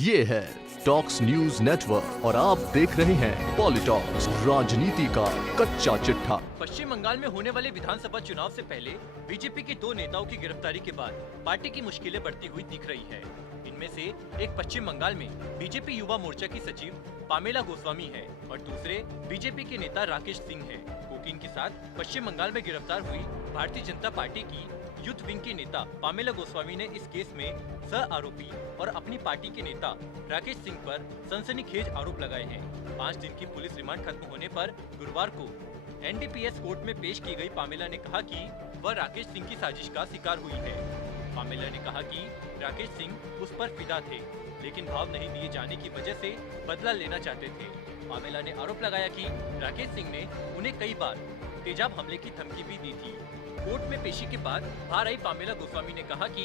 ये है talks news network और आप देख रहे हैं पॉलिटॉक्स, राजनीति का कच्चा चिट्ठा। पश्चिम बंगाल में होने वाले विधानसभा चुनाव से पहले बीजेपी के दो नेताओं की गिरफ्तारी के बाद पार्टी की मुश्किलें बढ़ती हुई दिख रही है। इनमें से एक पश्चिम बंगाल में बीजेपी युवा मोर्चा की सचिव पामेला गोस्वामी है और दूसरे बीजेपी के नेता राकेश सिंह है। कोकीन के साथ पश्चिम बंगाल में गिरफ्तार हुई भारतीय जनता पार्टी की यूथ विंग के नेता पामेला गोस्वामी ने इस केस में सह आरोपी और अपनी पार्टी के नेता राकेश सिंह पर सनसनीखेज आरोप लगाए हैं। 5 दिन की पुलिस रिमांड खत्म होने पर गुरुवार को एनडीपीएस कोर्ट में पेश की गई पामेला ने कहा कि वह राकेश सिंह की साजिश का शिकार हुई है। पामेला ने कहा कि राकेश सिंह उस पर फिदा थे, लेकिन भाव नहीं दिए जाने की वजह से बदला लेना चाहते थे। पामेला ने आरोप लगाया कि राकेश सिंह ने उन्हें कई बार तेजाब हमले की धमकी भी दी थी। कोर्ट में पेशी के बाद बाहर आई पामेला गोस्वामी ने कहा कि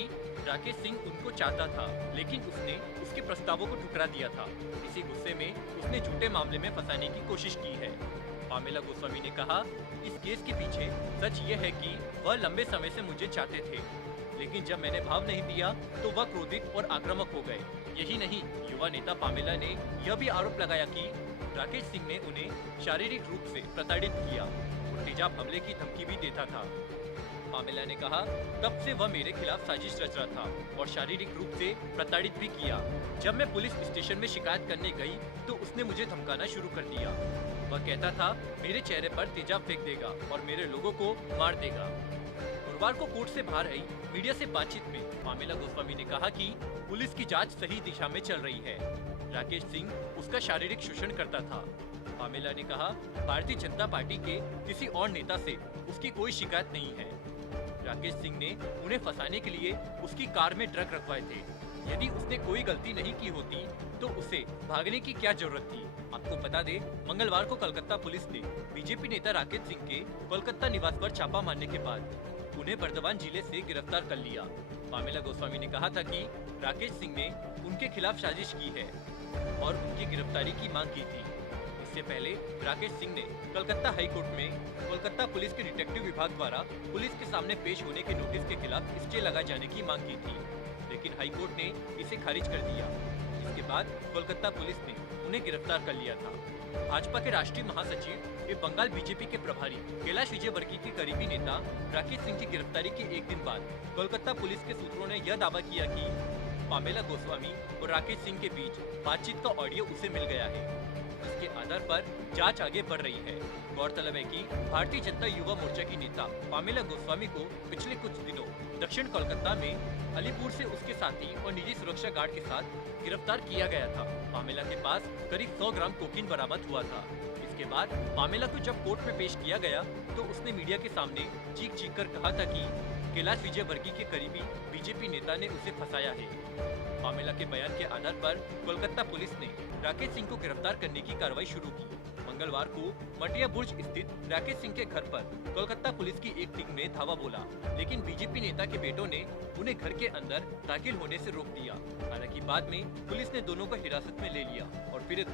राकेश सिंह उनको चाहता था, लेकिन उसने उसके प्रस्तावों को ठुकरा दिया था। इसी गुस्से में उसने झूठे मामले में फंसाने की कोशिश की है। पामेला गोस्वामी ने कहा, इस केस के पीछे सच ये है कि वह लंबे समय से मुझे चाहते थे, लेकिन जब मैंने भाव नहीं दिया तो वह क्रोधित और आक्रामक हो गए। यही नहीं, युवा नेता पामेला ने यह भी आरोप लगाया कि राकेश सिंह ने उन्हें शारीरिक रूप से प्रताड़ित किया और तेजाब हमले की धमकी भी देता था। पामेला ने कहा, तब से वह मेरे खिलाफ साजिश रच रहा था और शारीरिक रूप से प्रताड़ित भी किया। जब मैं पुलिस स्टेशन में शिकायत करने गई तो उसने मुझे धमकाना शुरू कर दिया। वह कहता था मेरे चेहरे पर तेजाब फेंक देगा और मेरे लोगों को मार देगा। गुरुवार को कोर्ट से बाहर आई मीडिया से बातचीत में पामेला गोस्वामी ने कहा कि पुलिस की जांच सही दिशा में चल रही है। राकेश सिंह उसका शारीरिक शोषण करता था। पामेला ने कहा, भारतीय जनता पार्टी के किसी और नेता से उसकी कोई शिकायत नहीं है। राकेश सिंह ने उन्हें फंसाने के लिए उसकी कार में ड्रग रखवाए थे। यदि उसने कोई गलती नहीं की होती तो उसे भागने की क्या जरूरत थी। आपको बता दें, मंगलवार को कोलकाता पुलिस ने बीजेपी नेता राकेश सिंह के कोलकाता निवास पर छापा मारने के बाद उन्हें बर्दवान जिले से गिरफ्तार कर लिया। पामेला गोस्वामी ने कहा था कि राकेश सिंह ने उनके खिलाफ साजिश की है और उनकी गिरफ्तारी की मांग की थी। इससे पहले राकेश सिंह ने कलकत्ता हाई कोर्ट में कोलकाता पुलिस के डिटेक्टिव विभाग द्वारा पुलिस के सामने पेश होने के नोटिस के खिलाफ स्टे लगाए जाने की मांग की थी, लेकिन हाई कोर्ट ने इसे खारिज कर दिया। इसके बाद कोलकाता पुलिस ने उन्हें गिरफ्तार कर लिया था। भाजपा के राष्ट्रीय महासचिव एवं बंगाल बीजेपी के प्रभारी कैलाश विजयवर्गीय के करीबी नेता राकेश सिंह की गिरफ्तारी के एक दिन बाद कोलकाता पुलिस के सूत्रों ने यह दावा किया कि पामेला गोस्वामी और राकेश सिंह के बीच बातचीत का ऑडियो उसे मिल गया है। इसके आधार पर जांच आगे बढ़ रही है। गौरतलब है कि भारतीय जनता युवा मोर्चा की नेता पामेला गोस्वामी को पिछले कुछ दिनों दक्षिण कोलकाता में अलीपुर से उसके साथी और निजी सुरक्षा गार्ड के साथ गिरफ्तार किया गया था। पामेला के पास करीब 100 ग्राम कोकीन बरामद हुआ था। इसके बाद पामेला को जब कोर्ट में पेश किया गया तो उसने मीडिया के सामने चीख कर कहा था कि कैलाश विजयवर्गीय के करीबी बीजेपी नेता ने उसे फंसाया है। पामेला के बयान के आधार पर कोलकाता पुलिस ने राकेश सिंह को गिरफ्तार करने की कार्रवाई शुरू की। मंगलवार को मटिया बुर्ज स्थित राकेश सिंह के घर पर कोलकाता पुलिस की एक टीम ने धावा बोला, लेकिन बीजेपी नेता के बेटों ने उन्हें घर के अंदर दाखिल होने से रोक दिया। हालांकि बाद में पुलिस ने दोनों को हिरासत में ले लिया और फिर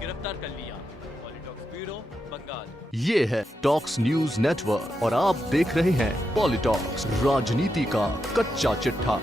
गिरफ्तार कर लिया। पॉलिटॉक्स ब्यूरो, बंगाल। ये है टॉक्स न्यूज नेटवर्क और आप देख रहे हैं पॉलिटॉक्स, राजनीति का कच्चा चिट्ठा।